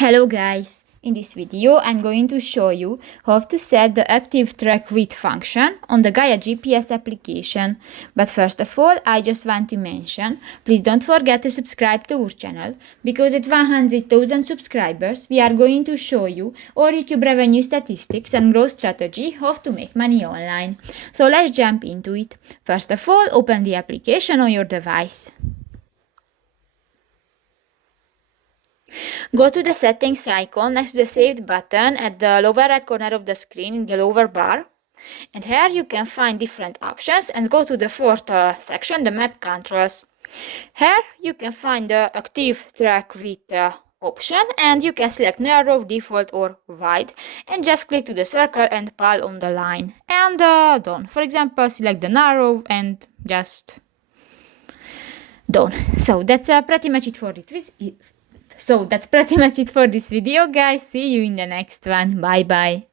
Hello guys! In this video I'm going to show you how to set the active track width function on the Gaia GPS application. But first of all, I just want to mention, please don't forget to subscribe to our channel, because at 100,000 subscribers we are going to show you our YouTube revenue statistics and growth strategy how to make money online. So let's jump into it. First of all, open the application on your device. Go to the settings icon next to the saved button at the lower right corner of the screen in the lower bar. And here you can find different options and go to the fourth section, the map controls. Here you can find the active track width option, and you can select narrow, default or wide, and just click to the circle and pull on the line and done. For example, select the narrow and just done. So that's pretty much it for this video, guys. See you in the next one. Bye bye.